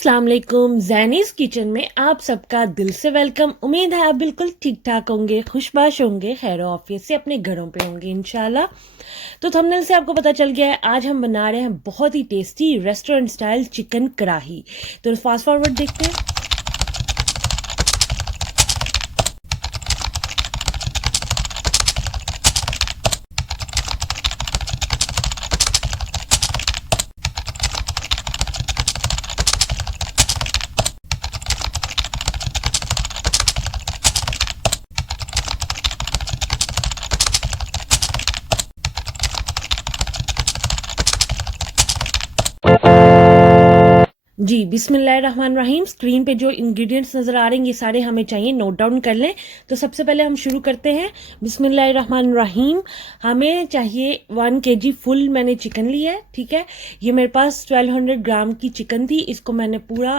अस्सलाम वालेकुम। ज़ैनीज़ किचन में आप सबका दिल से वेलकम। उम्मीद है आप बिल्कुल ठीक ठाक होंगे, खुशबाश होंगे, खैर ऑफियत से अपने घरों पे होंगे इंशाल्लाह। तो थंबनेल से आपको पता चल गया है आज हम बना रहे हैं बहुत ही टेस्टी रेस्टोरेंट स्टाइल चिकन कढ़ाई। तो फास्ट फॉरवर्ड देखते हैं। जी बिस्मिल्लाहिर्रहमानिर्रहीम। स्क्रीन पे जो इंग्रेडिएंट्स नज़र आ रहे हैं ये सारे हमें चाहिए, नोट डाउन कर लें। तो सबसे पहले हम शुरू करते हैं। बिस्मिल्लाहिर्रहमानिर्रहीम। हमें चाहिए 1 kg फुल मैंने चिकन लिया है, ठीक है। ये मेरे पास 1200 ग्राम की चिकन थी, इसको मैंने पूरा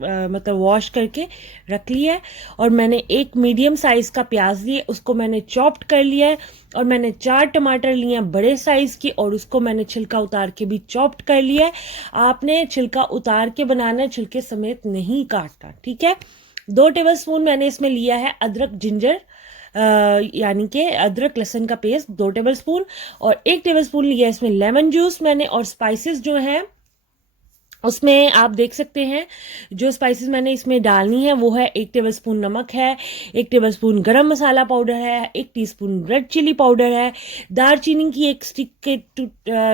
मतलब वॉश करके रख लिया है। और मैंने एक मीडियम साइज़ का प्याज लिया, उसको मैंने चॉप्ड कर लिया है। और मैंने 4 टमाटर लिए हैं बड़े साइज़ के, और उसको मैंने छिलका उतार के भी चॉप्ड कर लिया है। आपने छिलका उतार के बनाना है, छिलके समेत नहीं काटना, ठीक है। 2 टेबलस्पून मैंने इसमें लिया है अदरक जिंजर यानी कि अदरक लहसुन का पेस्ट 2 टेबलस्पून। और 1 टेबलस्पून लिया है इसमें लेमन जूस मैंने। और स्पाइसेस जो हैं उसमें आप देख सकते हैं जो स्पाइसेस मैंने इसमें डालनी है वो है 1 टेबलस्पून नमक है, 1 टेबलस्पून गरम मसाला पाउडर है, 1 टीस्पून रेड चिली पाउडर है, दालचीनी की 1 स्टिक के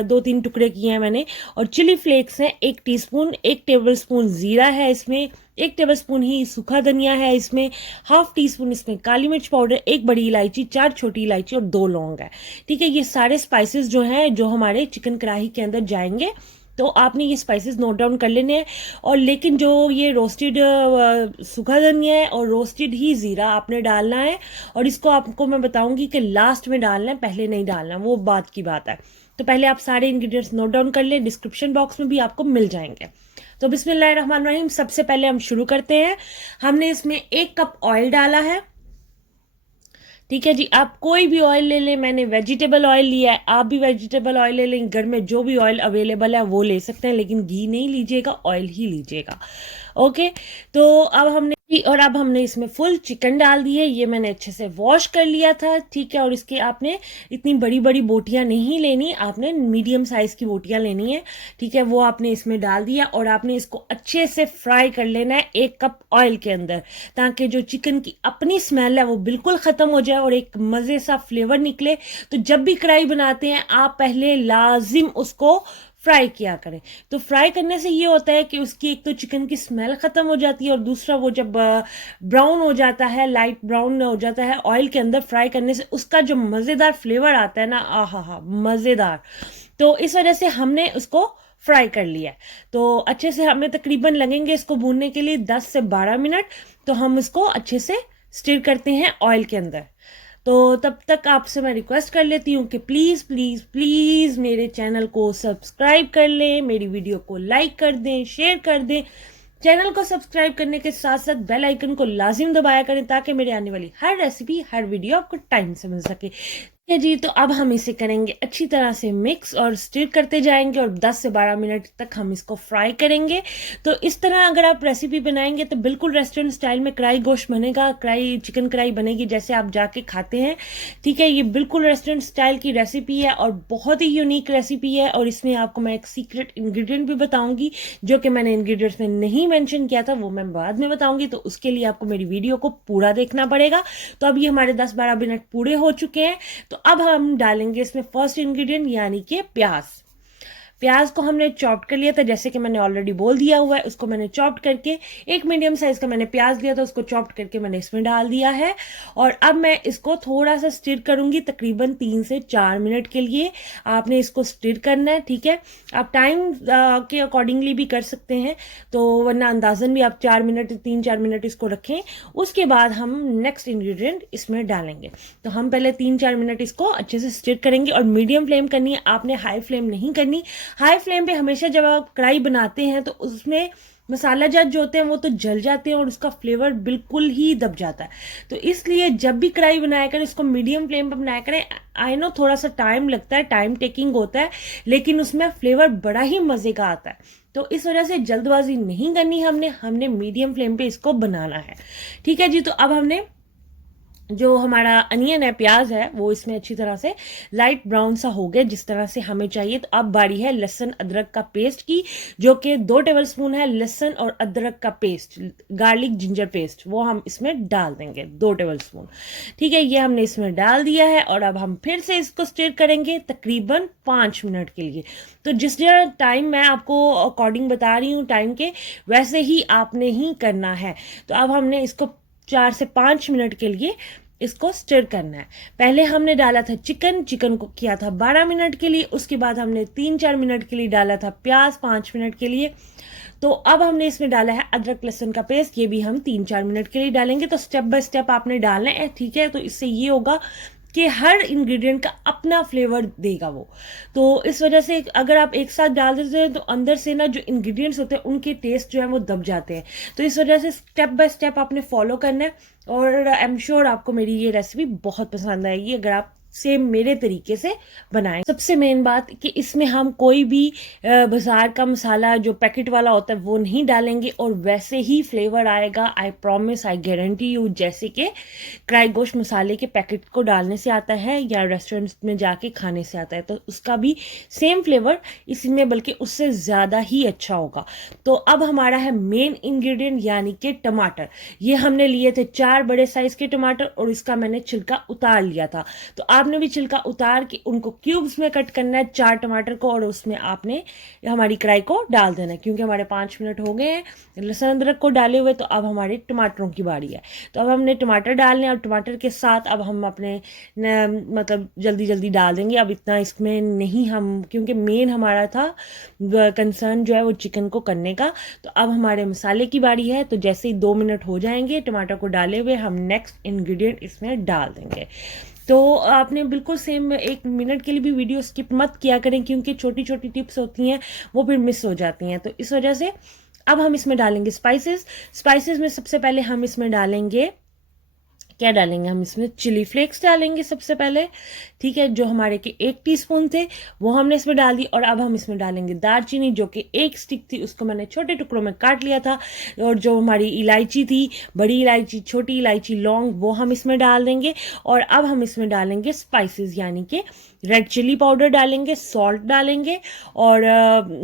2-3 टुकड़े किए हैं मैंने। और चिली फ्लेक्स हैं 1 टीस्पून, 1 टेबलस्पून जीरा है इसमें, 1 टेबलस्पून ही सूखा धनिया है इसमें, हाफ टी स्पून इसमें काली मिर्च पाउडर, 1 बड़ी इलायची, 4 छोटी इलायची और 2 लौंग है, ठीक है। ये सारे स्पाइसेस जो हैं जो हमारे चिकन कढ़ाई के अंदर जाएंगे, तो आपने ये स्पाइसेस नोट डाउन कर लेने हैं। और लेकिन जो ये रोस्टेड सूखा धनिया है और रोस्टेड ही ज़ीरा आपने डालना है। और इसको आपको मैं बताऊंगी कि लास्ट में डालना है, पहले नहीं डालना, वो बात की बात है। तो पहले आप सारे इंग्रेडिएंट्स नोट डाउन कर लें, डिस्क्रिप्शन बॉक्स में भी आपको मिल जाएंगे। तो बिस्मिल्लाहिर्रहमानिर्रहीम। सबसे पहले हम शुरू करते हैं। हमने इसमें 1 कप ऑयल डाला है, ठीक है जी। आप कोई भी ऑयल ले लें, मैंने वेजिटेबल ऑयल लिया है, आप भी वेजिटेबल ऑयल ले लें। घर में जो भी ऑयल अवेलेबल है वो ले सकते हैं, लेकिन घी नहीं लीजिएगा, ऑयल ही लीजिएगा, ओके। तो अब हमने इसमें फुल चिकन डाल दी है। ये मैंने अच्छे से वॉश कर लिया था, ठीक है। और इसके आपने इतनी बड़ी बड़ी बोटियां नहीं लेनी, आपने मीडियम साइज की बोटियां लेनी है, ठीक है। वो आपने इसमें डाल दिया और आपने इसको अच्छे से फ्राई कर लेना है 1 कप ऑयल के अंदर, ताकि जो चिकन की अपनी स्मेल है वो बिल्कुल ख़त्म हो जाए और एक मज़े सा फ्लेवर निकले। तो जब भी कढ़ाई बनाते हैं आप पहले लाजिम उसको फ्राई किया करें। तो फ्राई करने से ये होता है कि उसकी एक तो चिकन की स्मेल ख़त्म हो जाती है, और दूसरा वो जब ब्राउन हो जाता है, लाइट ब्राउन हो जाता है ऑयल के अंदर फ्राई करने से, उसका जो मज़ेदार फ्लेवर आता है ना, आहा हा मज़ेदार। तो इस वजह से हमने उसको फ्राई कर लिया है। तो अच्छे से हमें तकरीबन लगेंगे इसको भूनने के लिए 10 से 12 मिनट। तो हम इसको अच्छे से स्टिर करते हैं ऑयल के अंदर। तो तब तक आपसे मैं रिक्वेस्ट कर लेती हूँ कि प्लीज़ प्लीज़ प्लीज़ मेरे चैनल को सब्सक्राइब कर लें, मेरी वीडियो को लाइक कर दें, शेयर कर दें। चैनल को सब्सक्राइब करने के साथ साथ बेल आइकन को लाजिम दबाया करें, ताकि मेरे आने वाली हर रेसिपी, हर वीडियो आपको टाइम से मिल सके। है जी। तो अब हम इसे करेंगे अच्छी तरह से मिक्स और स्टिर करते जाएंगे, और 10 से 12 मिनट तक हम इसको फ्राई करेंगे। तो इस तरह अगर आप रेसिपी बनाएंगे तो बिल्कुल रेस्टोरेंट स्टाइल में कढ़ाई गोश्त बनेगा, कढ़ाई चिकन कढ़ाई बनेगी जैसे आप जाके खाते हैं, ठीक है। ये बिल्कुल रेस्टोरेंट स्टाइल की रेसिपी है और बहुत ही यूनिक रेसिपी है। और इसमें आपको मैं एक सीक्रेट इंग्रेडिएंट भी बताऊंगी, जो कि मैंने इंग्रेडिएंट्स में नहीं मेंशन किया था, वो मैं बाद में बताऊंगी। तो उसके लिए आपको मेरी वीडियो को पूरा देखना पड़ेगा। तो अब ये हमारे 10-12 मिनट पूरे हो चुके हैं। तो अब हम डालेंगे इसमें फर्स्ट इंग्रेडिएंट यानी कि प्याज। प्याज को हमने चॉप्ड कर लिया था, जैसे कि मैंने ऑलरेडी बोल दिया हुआ है। उसको मैंने चॉप्ड करके, एक मीडियम साइज का मैंने प्याज लिया था, उसको चॉप्ड करके मैंने इसमें डाल दिया है। और अब मैं इसको थोड़ा सा स्टिर करूंगी, तकरीबन 3 से 4 मिनट के लिए आपने इसको स्टिर करना है, ठीक है। आप टाइम के अकॉर्डिंगली भी कर सकते हैं, तो वरना अंदाजन भी आप 4 मिनट 3-4 मिनट इसको रखें। उसके बाद हम नेक्स्ट इंग्रेडिएंट इसमें डालेंगे। तो हम पहले 3-4 मिनट इसको अच्छे से स्टिर करेंगे, और मीडियम फ्लेम करनी है, आपने हाई फ्लेम नहीं करनी। हाई फ्लेम पे हमेशा जब आप कढ़ाई बनाते हैं तो उसमें मसाला जात जो होते हैं वो तो जल जाते हैं और उसका फ्लेवर बिल्कुल ही दब जाता है। तो इसलिए जब भी कढ़ाई बनाया करें इसको मीडियम फ्लेम पर बनाया करें। आई नो थोड़ा सा टाइम लगता है, टाइम टेकिंग होता है, लेकिन उसमें फ्लेवर बड़ा ही मजे का आता है। तो इस वजह से जल्दबाजी नहीं करनी, हमने मीडियम फ्लेम पे इसको बनाना है। ठीक है जी। तो अब हमने जो हमारा अनियन है, प्याज है, वो इसमें अच्छी तरह से लाइट ब्राउन सा हो गया जिस तरह से हमें चाहिए। तो अब बारी है लहसुन अदरक का पेस्ट की, जो कि 2 टेबलस्पून है लहसुन और अदरक का पेस्ट, गार्लिक जिंजर पेस्ट, वो हम इसमें डाल देंगे 2 टेबलस्पून। ठीक है, ये हमने इसमें डाल दिया है और अब हम फिर से इसको स्टिर करेंगे तकरीबन 5 मिनट के लिए। तो जिस टाइम मैं आपको अकॉर्डिंग बता रही हूँ टाइम के, वैसे ही आपने ही करना है। तो अब हमने इसको 4 से 5 मिनट के लिए इसको स्टिर करना है। पहले हमने डाला था चिकन को किया था 12 मिनट के लिए, उसके बाद हमने 3-4 मिनट के लिए डाला था प्याज 5 मिनट के लिए। तो अब हमने इसमें डाला है अदरक लहसुन का पेस्ट, ये भी हम 3-4 मिनट के लिए डालेंगे। तो स्टेप बाय स्टेप आपने डालना है। ठीक है, तो इससे ये होगा कि हर इंग्रेडिएंट का अपना फ्लेवर देगा वो। तो इस वजह से अगर आप एक साथ डाल देते हैं तो अंदर से ना जो इंग्रेडिएंट्स होते हैं उनके टेस्ट जो है वो दब जाते हैं। तो इस वजह से स्टेप बाय स्टेप आपने फॉलो करना है और आई एम श्योर आपको मेरी ये रेसिपी बहुत पसंद आएगी अगर आप सेम मेरे तरीके से बनाएं। सबसे मेन बात कि इसमें हम कोई भी बाजार का मसाला जो पैकेट वाला होता है वो नहीं डालेंगे और वैसे ही फ्लेवर आएगा। I promise, I guarantee you, जैसे कि कढ़ाई गोश्त मसाले के पैकेट को डालने से आता है या रेस्टोरेंट में जाके खाने से आता है, तो उसका भी सेम फ्लेवर इसमें बल्कि उससे ज़्यादा ही अच्छा होगा। तो अब हमारा है मेन इंग्रेडिएंट यानी कि टमाटर। ये हमने लिए थे 4 बड़े साइज के टमाटर और इसका मैंने छिलका उतार लिया था। तो आपने भी छिलका उतार के उनको क्यूब्स में कट करना है 4 टमाटर को, और उसमें आपने हमारी कढ़ाई को डाल देना है। क्योंकि हमारे 5 मिनट हो गए हैं लहसुन अदरक को डाले हुए, तो अब हमारे टमाटरों की बारी है। तो अब हमने टमाटर डालने और टमाटर के साथ अब हम अपने मतलब जल्दी जल्दी डाल देंगे। अब इतना इसमें नहीं हम, क्योंकि मेन हमारा था कंसर्न जो है वो चिकन को करने का। तो अब हमारे मसाले की बारी है। तो जैसे ही 2 मिनट हो जाएंगे टमाटर को डाले हुए, हम नेक्स्ट इंग्रेडिएंट इसमें डाल देंगे। तो आपने बिल्कुल सेम 1 मिनट के लिए भी वीडियो स्किप मत किया करें, क्योंकि छोटी छोटी टिप्स होती हैं वो फिर मिस हो जाती हैं। तो इस वजह से अब हम इसमें डालेंगे स्पाइसेस में सबसे पहले हम इसमें डालेंगे, क्या डालेंगे, हम इसमें चिली फ्लेक्स डालेंगे सबसे पहले। ठीक है, जो हमारे के 1 टीस्पून थे वो हमने इसमें डाल दी। और अब हम इसमें डालेंगे दालचीनी, जो कि 1 स्टिक थी, उसको मैंने छोटे टुकड़ों में काट लिया था। और जो हमारी इलायची थी, बड़ी इलायची, छोटी इलायची, लौंग, वो हम इसमें डाल देंगे। और अब हम इसमें डालेंगे स्पाइसेस यानी कि रेड चिली पाउडर डालेंगे, सॉल्ट डालेंगे और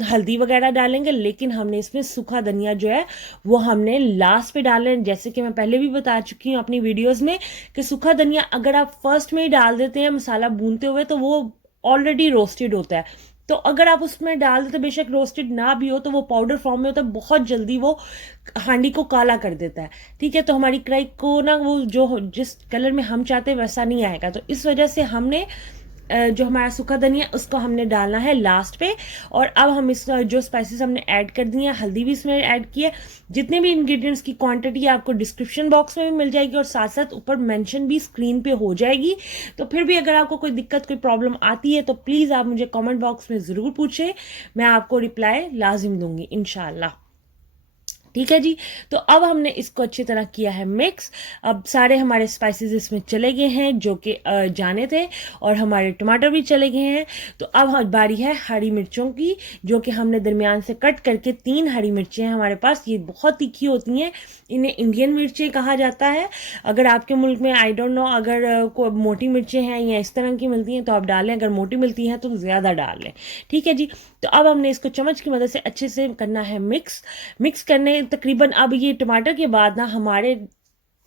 हल्दी वगैरह डालेंगे। लेकिन हमने इसमें सूखा धनिया जो है वो हमने लास्ट पे डालना है। जैसे कि मैं पहले भी बता चुकी हूँ अपनी वीडियोस में कि सूखा धनिया अगर आप फर्स्ट में ही डाल देते हैं मसाला भूनते हुए तो वो ऑलरेडी रोस्टेड होता है। तो अगर आप उसमें डाल देते, बेशक रोस्टेड ना भी हो, तो वो पाउडर फॉर्म में होता है, बहुत जल्दी वो हांडी को काला कर देता है। ठीक है, तो हमारी कढ़ाई को ना वो जो जिस कलर में हम चाहते हैं वैसा नहीं आएगा। तो इस वजह से हमने जो हमारा सूखा धनिया उसको हमने डालना है लास्ट पे। और अब हम इस जो स्पाइसेस हमने ऐड कर दिए हैं, हल्दी भी इसमें ऐड की है। जितने भी इंग्रेडिएंट्स की क्वांटिटी आपको डिस्क्रिप्शन बॉक्स में भी मिल जाएगी और साथ साथ ऊपर मेंशन भी स्क्रीन पे हो जाएगी। तो फिर भी अगर आपको कोई दिक्कत, कोई प्रॉब्लम आती है तो प्लीज़ आप मुझे कमेंट बॉक्स में ज़रूर पूछें, मैं आपको रिप्लाई लाजिम दूंगी इंशाल्लाह। ठीक है जी। तो अब हमने इसको अच्छी तरह किया है मिक्स। अब सारे हमारे स्पाइसेस इसमें चले गए हैं जो कि जाने थे, और हमारे टमाटर भी चले गए हैं। तो अब बारी है हरी मिर्चों की, जो कि हमने दरमियान से कट करके 3 हरी मिर्चें हैं हमारे पास। ये बहुत तीखी होती हैं, इन्हें इंडियन मिर्चें कहा जाता है। अगर आपके मुल्क में आई डोंट नो अगर कोई मोटी मिर्चें हैं या इस तरह की मिलती हैं तो आप डालें, अगर मोटी मिलती हैं तो ज़्यादा डाल लें। ठीक है जी। तो अब हमने इसको चम्मच की मदद से अच्छे से करना है मिक्स करने तकरीबन। अब ये टमाटर के बाद ना हमारे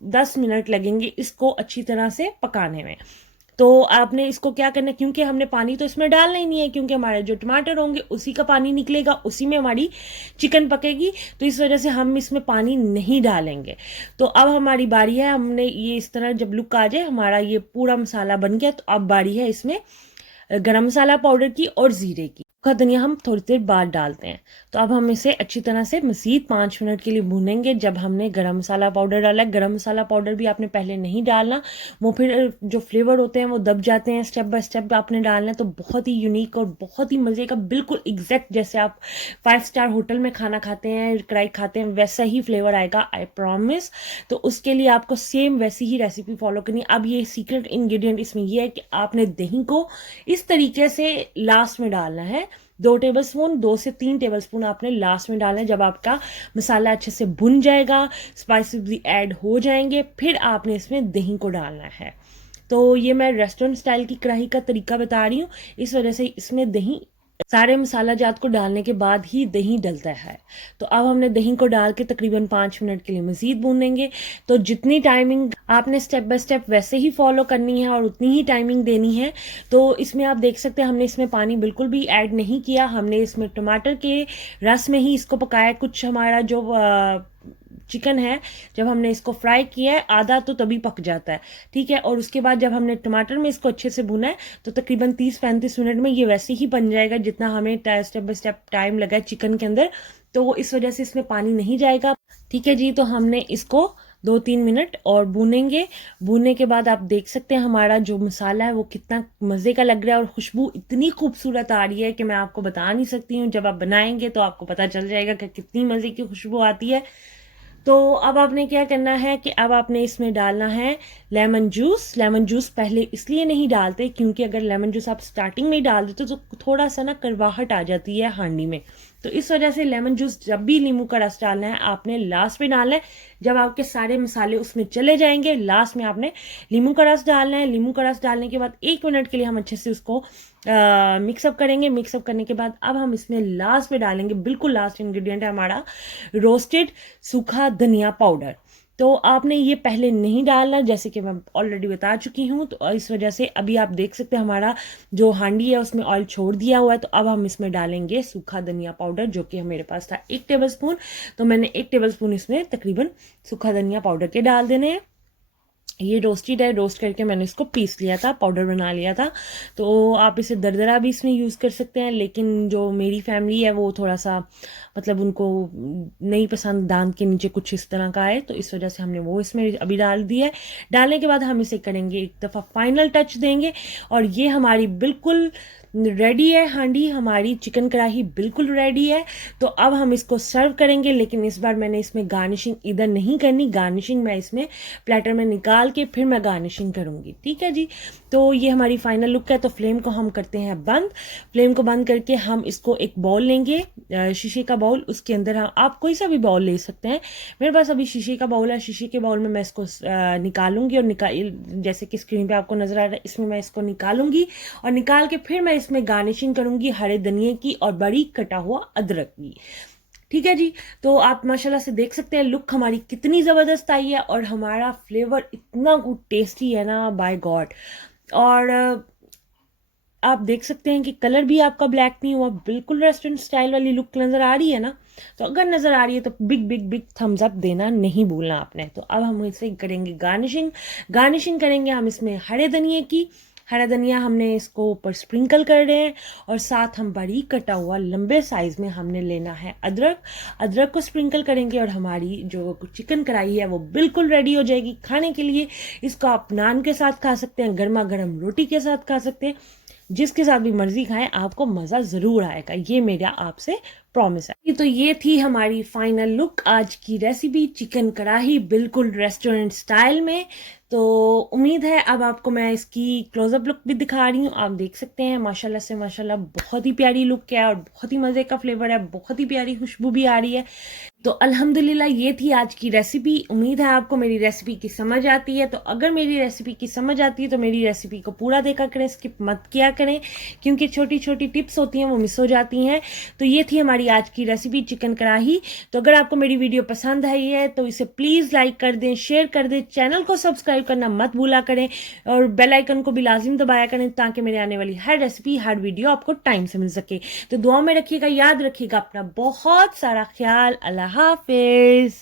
10 मिनट लगेंगे इसको अच्छी तरह से पकाने में। तो आपने इसको क्या करना है, क्योंकि हमने पानी तो इसमें डालना ही नहीं है, क्योंकि हमारे जो टमाटर होंगे उसी का पानी निकलेगा, उसी में हमारी चिकन पकेगी। तो इस वजह से हम इसमें पानी नहीं डालेंगे। तो अब हमारी बारी है, हमने ये इस तरह जब लुक आ जाए हमारा ये पूरा मसाला बन गया, तो अब बारी है इसमें गरम मसाला पाउडर की और जीरे की। सूखा धनिया हम थोड़ी देर बाद डालते हैं। तो अब हम इसे अच्छी तरह से मज़ीद 5 मिनट के लिए भूनेंगे। जब हमने गरम मसाला पाउडर डाला है, गरम मसाला पाउडर भी आपने पहले नहीं डालना, वो फिर जो फ्लेवर होते हैं वो दब जाते हैं। स्टेप बाय स्टेप आपने डालना है। तो बहुत ही यूनिक और बहुत ही मज़े का, बिल्कुल एग्जैक्ट जैसे आप 5 स्टार होटल में खाना खाते हैं, कढ़ाई खाते हैं, वैसा ही फ्लेवर आएगा, आई प्रॉमिस। तो उसके लिए आपको सेम वैसी ही रेसिपी फॉलो करनी। अब ये सीक्रेट इंग्रेडिएंट इसमें यह है कि आपने दही को इस तरीके से लास्ट में डालना है 2 से 3 टेबलस्पून आपने लास्ट में डालना है। जब आपका मसाला अच्छे से भुन जाएगा, स्पाइसेस भी ऐड हो जाएंगे, फिर आपने इसमें दही को डालना है। तो ये मैं रेस्टोरेंट स्टाइल की कढ़ाई का तरीका बता रही हूँ, इस वजह से इसमें दही, सारे मसाला जात को डालने के बाद ही दही डलता है। तो अब हमने दही को डाल के तकरीबन 5 मिनट के लिए मजीद भूनेंगे। तो जितनी टाइमिंग आपने स्टेप बाय स्टेप वैसे ही फॉलो करनी है और उतनी ही टाइमिंग देनी है। तो इसमें आप देख सकते हैं हमने इसमें पानी बिल्कुल भी ऐड नहीं किया, हमने इसमें टमाटर के रस में ही इसको पकाया। कुछ हमारा जो चिकन है, जब हमने इसको फ्राई किया है आधा तो तभी पक जाता है, ठीक है। और उसके बाद जब हमने टमाटर में इसको अच्छे से भुना है तो तकरीबन 30-35 मिनट में ये वैसे ही बन जाएगा जितना हमें स्टेप बाय स्टेप टाइम लगा है चिकन के अंदर। तो इस वजह से इसमें पानी नहीं जाएगा, ठीक है जी। तो हमने इसको 2-3 मिनट और भूनेंगे। भूनने के बाद आप देख सकते हैं हमारा जो मसाला है वो कितना मज़े का लग रहा है और खुशबू इतनी खूबसूरत आ रही है कि मैं आपको बता नहीं सकती हूँ। जब आप बनाएंगे तो आपको पता चल जाएगा कि कितनी मज़े की खुशबू आती है। तो अब आपने क्या करना है कि अब आपने इसमें डालना है लेमन जूस। लेमन जूस पहले इसलिए नहीं डालते क्योंकि अगर लेमन जूस आप स्टार्टिंग में डाल देते तो थोड़ा सा ना कड़वाहट आ जाती है हांडी में। तो इस वजह से लेमन जूस जब भी नींबू का रस डालना है आपने लास्ट में डालना है। जब आपके सारे मसाले उसमें चले जाएंगे लास्ट में आपने नींबू का रस डालना है। नींबू का रस डालने के बाद 1 मिनट के लिए हम अच्छे से उसको मिक्सअप करेंगे। मिक्सअप करने के बाद अब हम इसमें लास्ट में डालेंगे, बिल्कुल लास्ट इंग्रेडिएंट है हमारा रोस्टेड सूखा धनिया पाउडर। तो आपने ये पहले नहीं डालना, जैसे कि मैं ऑलरेडी बता चुकी हूँ। तो इस वजह से अभी आप देख सकते हैं हमारा जो हांडी है उसमें ऑयल छोड़ दिया हुआ है। तो अब हम इसमें डालेंगे सूखा धनिया पाउडर, जो कि मेरे पास था 1 टेबलस्पून। तो मैंने 1 टेबलस्पून इसमें तकरीबन सूखा धनिया पाउडर के डाल देने हैं। ये रोस्टेड है, रोस्ट करके मैंने इसको पीस लिया था, पाउडर बना लिया था। तो आप इसे दरदरा भी इसमें यूज़ कर सकते हैं, लेकिन जो मेरी फैमिली है वो थोड़ा सा मतलब उनको नहीं पसंद दांत के नीचे कुछ इस तरह का है, तो इस वजह से हमने वो इसमें अभी डाल दिया है। डालने के बाद हम इसे करेंगे एक दफ़ा फाइनल टच देंगे और ये हमारी बिल्कुल रेडी है हांडी, हमारी चिकन कढ़ाई बिल्कुल रेडी है। तो अब हम इसको सर्व करेंगे, लेकिन इस बार मैंने इसमें गार्निशिंग इधर नहीं करनी। गार्निशिंग मैं इसमें प्लेटर में निकाल के फिर मैं गार्निशिंग करूंगी, ठीक है जी। तो ये हमारी फाइनल लुक है। तो फ्लेम को हम करते हैं बंद। फ्लेम को बंद करके हम इसको एक बाउल लेंगे, शीशे का बाउल। उसके अंदर आप कोई सा भी बाउल ले सकते हैं, मेरे पास अभी शीशे का बाउल है। शीशे के बाउल में मैं इसको निकालूंगी और जैसे कि स्क्रीन पे आपको नजर आ रहा है, इसमें मैं इसको निकालूंगी और निकाल के फिर मैं इसमें गार्निशिंग करूंगी हरे धनिये की और बारीक कटा हुआ अदरक की, ठीक है जी। तो आप माशाल्लाह से देख सकते हैं लुक हमारी कितनी ज़बरदस्त आई है और हमारा फ्लेवर इतना गुड टेस्टी है ना, बाय गॉड। और आप देख सकते हैं कि कलर भी आपका ब्लैक नहीं हुआ, बिल्कुल रेस्टोरेंट स्टाइल वाली लुक नज़र आ रही है ना। तो अगर नज़र आ रही है तो big big big thumbs up देना नहीं भूलना आपने। तो अब हम इसे करेंगे गार्निशिंग। गार्निशिंग करेंगे हम इसमें हरे धनिये की। हरा धनिया हमने इसको ऊपर स्प्रिंकल कर रहे हैं और साथ हम बारीक कटा हुआ लंबे साइज में हमने लेना है अदरक। अदरक को स्प्रिंकल करेंगे और हमारी जो चिकन कढ़ाई है वो बिल्कुल रेडी हो जाएगी खाने के लिए। इसको आप नान के साथ खा सकते हैं, गर्मा गर्म रोटी के साथ खा सकते हैं, जिसके साथ भी मर्जी खाएं, आपको मज़ा ज़रूर आएगा, ये मेरा आपसे प्रॉमिस है। तो ये थी हमारी फाइनल लुक आज की रेसिपी, चिकन कढ़ाई बिल्कुल रेस्टोरेंट स्टाइल में। तो उम्मीद है अब आपको मैं इसकी क्लोजअप लुक भी दिखा रही हूँ। आप देख सकते हैं माशाल्लाह से माशाल्लाह बहुत ही प्यारी लुक है और बहुत ही मज़े का फ्लेवर है, बहुत ही प्यारी खुशबू भी आ रही है। तो अल्हम्दुलिल्लाह ये थी आज की रेसिपी। उम्मीद है आपको मेरी रेसिपी की समझ आती है। तो अगर मेरी रेसिपी की समझ आती है तो मेरी रेसिपी को पूरा देखा करें, स्किप मत किया करें, क्योंकि छोटी छोटी टिप्स होती हैं वो मिस हो जाती हैं। तो ये थी हमारी आज की रेसिपी चिकन कढ़ाई। तो अगर आपको मेरी वीडियो पसंद आई है तो इसे प्लीज़ लाइक कर दें, शेयर कर दें, चैनल को सब्सक्राइब करना मत भूला करें और बेल आइकन को भी लाजिम दबाया करें ताकि मेरे आने वाली हर रेसिपी हर वीडियो आपको टाइम से मिल सके। तो दुआ में रखिएगा, याद रखिएगा अपना बहुत सारा ख्याल। अल्लाह हाफिज।